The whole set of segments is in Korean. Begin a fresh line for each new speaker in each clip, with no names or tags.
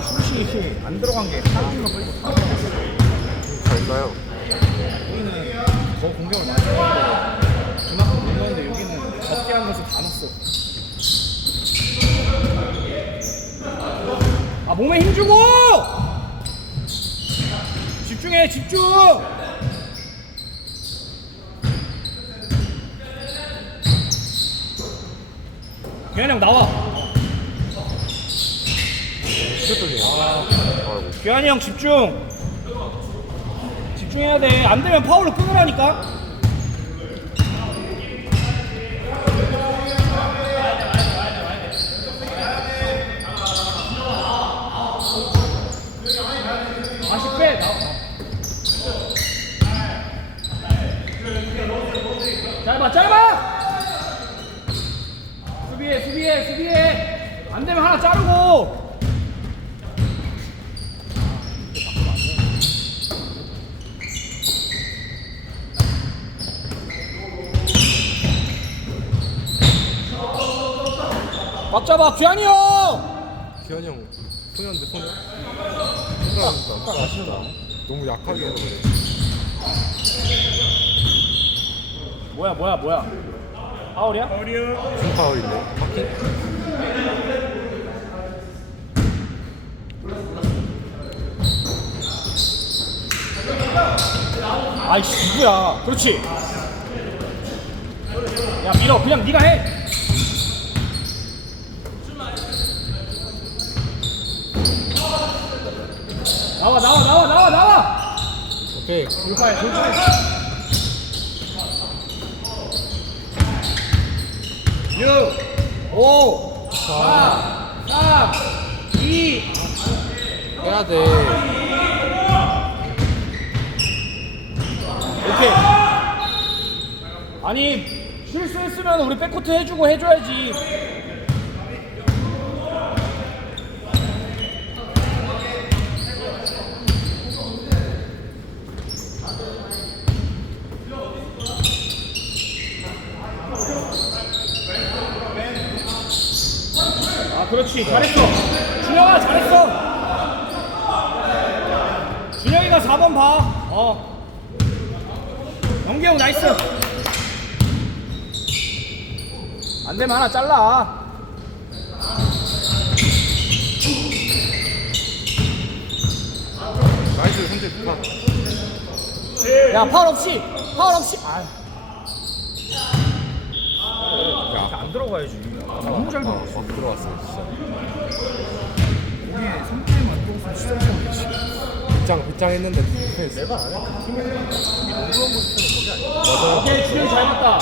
좀 슛이 안 들어간 게 사람인가 보이고
잘까요?
여기는 더 공격을 많이 했는데 그만큼 공격인데 여기는 적게 한 것을 다 넣었어 아 몸에 힘 주고 집중해 집중 형 나와
슛돌리. 아이고.
규현이 형 집중 집중해야 돼 안 되면 파울로 끊으라니까 다시 빼 나와 짧아 짧아 수비해 수비해 수비해 안 되면 하나 자르고 막 잡아 규현이 형
기현이 형 소년데 소년? 소년이니까. 딱 아시나? 너무 약하게 했는데.
뭐야 뭐야 뭐야 파울이야?
무슨 파울인데? 바퀴?
아이씨 누구야 그렇지 야 밀어 그냥 네가 해 나와 나와 나와 나와 나와
오케이.
돌파해 돌파해 6 5 4 3 2
해야 돼.
오케이. 아니 실수했으면 우리 백코트 해주고 해줘야지. 그렇지 잘했어. 준영아 잘했어. 준영이가 4번 봐. 어. 영기 형 나이스 안 되면 하나 잘라
나이스 현재.
야 파울 없이 파울 없이 아,
야,
안 들어가야지 너무 잘 들어갔어
막 들어왔어 진짜.
이게 3점만 들어갔으면 진짜 잘했지
빗장 빗장 했는데 디펜스.
내가 안 해? 맞아 오케이 준영이 잘 봤다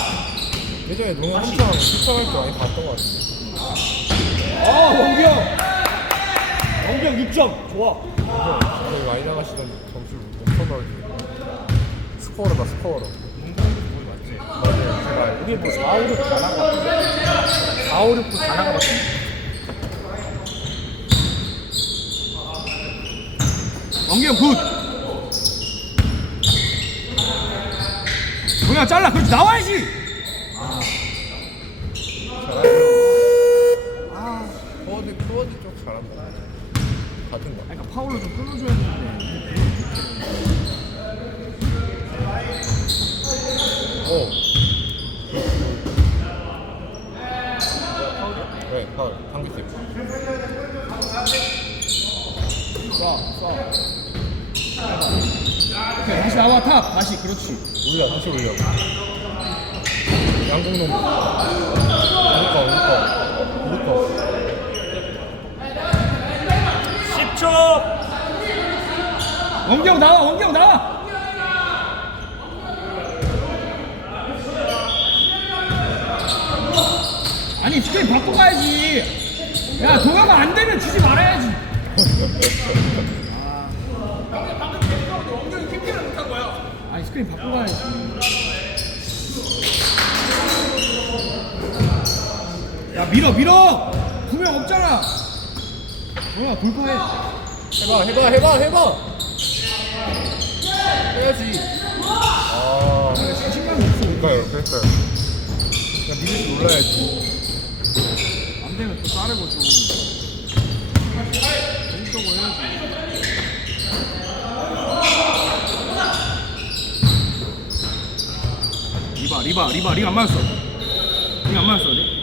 예전에 농구 한창 시청할 때 많이 봤던 것 같은데.
어 원기 형형 6점 좋아
거의 많이 나가시던 점수를 엄청나게. 스코어로다 스코어로. 맞아요. 제가
우리 뭐 4, 5, 6다 나가봤어 4, 5, 6도 다 나가봤어 원기 형굿 동현아 잘라 그렇지 나와야지
아, 크워드 크워드 쪽 잘한다. 같은 거.
그러니까 파울로 좀 끊어줘야 되는데
오. 네, 파울.
쏴. 오케이, 다시 나와, 탑. 다시, 그렇지.
올려, 다시 올려. 양궁 농구. 우르커, 우르커. 우르커.
10초. 원경 나와, 원경 나와. 아니, 스크린 바꿔 가야지. 야, 동아가 안 되면 주지 말아야지. 아니, 스크린 바꿔 가야지. 야, 밀어, 밀어. 두명 없잖아. 동아 돌파해.
해봐, 해봐, 해봐, 해봐. 해야지. 아,
자신감이 없어.
그러니까요, 그러니까요. 그냥 니들 놀라야지.
안 되면 또 자르고 좀. 적극적으로 해야지. 리바, 리바, 리바, 리가 안 맞았어. 리가 안 맞았어, 리.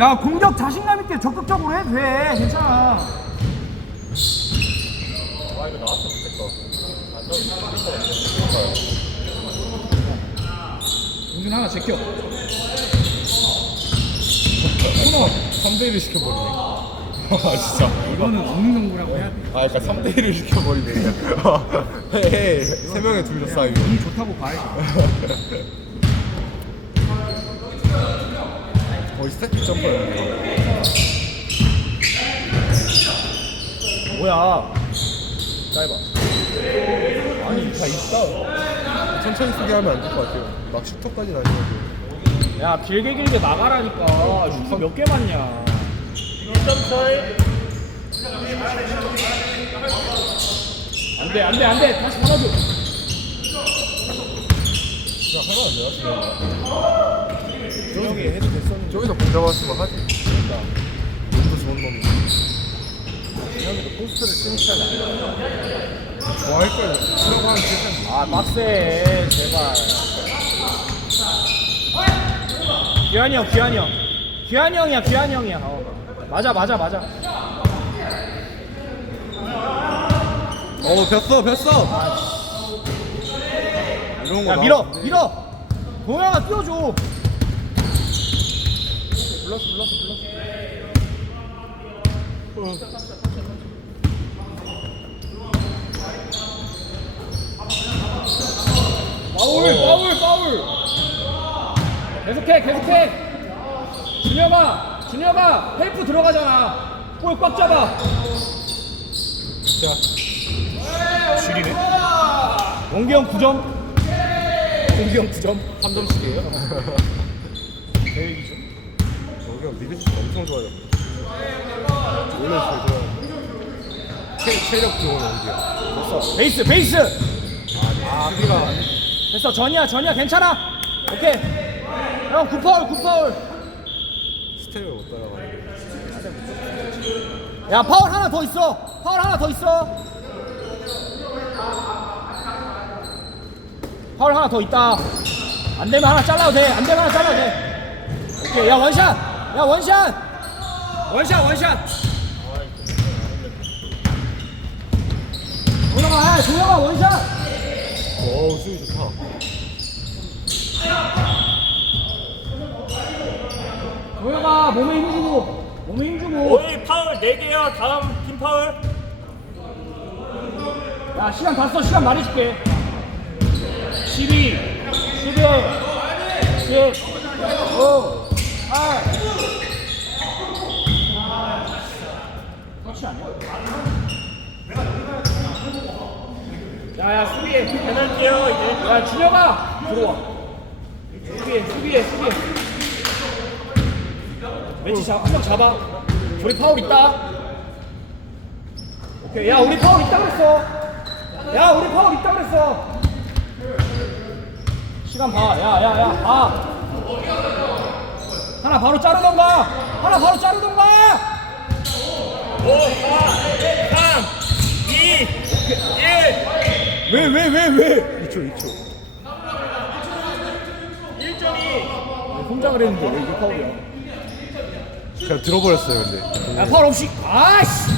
야, 공격 자신감 있게 적극적으로 해도 돼. 괜찮아.
아 이거 나왔으면 좋겠다 안
공준 하나 제껴.
코너 3대1을 시켜버리네 아 진짜
이거는 없는 농구라고 해야 돼.
아 약간 3대1을 시켜버리네 헤헤 세 명의 둘러싸이고
운이 좋다고 봐야지.
거의 스태틱 점퍼였네
뭐야? 짧아.
아니 다 있다 천천히 쓰게 하면 안 될 것 같아요 막 10초까지는 아니어도
야, 길게 길게 나가라니까. 슈퍼 몇개 맞냐? 1점 차이. 안 돼, 안 돼, 안 돼. 다시 받아줘.
그냥 하나 안 되나?
조용히 해도 됐었는데.
저기서 공 잡았으면 하지 그러니까 몸도 좋은 놈이 준혁이도 포스트를 치는 스타일 아니야 치려고 하는 게
아, 빡세. 제발. 귀한이 형, 귀한이 형. 귀한이 형이야, 귀한이 형이야. 어. 맞아, 맞아, 맞아.
어 폈어 폈어 이런 거
야,
나-
밀어, 밀어. 동영아, 띄워줘. 불렀어, 불렀어, 불렀어. 파울, 파울, 파울. 계속해, 계속해. 준혁아, 준혁아, 헬프 들어가잖아. 볼꽉 잡아.
자
줄이네. 원기 형 9점. 원기 형 9점. 3점씩이에요. 대기죠.
여기가 미드슛 엄청 좋아요 원래 잘 좋아요 체, 체력 좋은 연기야
됐어. 베이스, 베이스.
아 수비가
됐어. 전이야, 전이야. 괜찮아. 오케이. 형 9파울, 9파울.
스텝을 못 따라가네
야, 파울 하나 더 있어. 파울 하나 더 있어. 파울 하나 더 있다. 안 되면 하나 잘라도 돼. 안 되면 하나 잘라도 돼. 오케이. 야, 원샷. 야, 원샷. 원샷, 원샷. 조영아, 해. 조영아, 원샷.
어우 수비 좋다
조영아, 몸에 힘 주고. 몸에 힘 주고.
오이 파울 4개요 다음 팀 파울.
야 시간 다 써. 시간 많이 줄게. 12 11 10 9 8 터치 아니야? 야야 수비해.
페널티요 이제.
야 준혁아! 들어와. 수비해 수비해 수비해 잡, 한명 잡아 우리 파울 있다 오케이 야 우리 파울 있다 그랬어 야 우리 파울 있다 그랬어 시간 봐 야 야 야 봐 하나 바로 자르던가 하나 바로 자르던가
5 4 3 2 1
왜 왜 왜 왜
2초 2초
1점이
혼자 그랬는데 왜 이게 파울이야
그냥 들어버렸어요 근데.
야 파울 없이. 아씨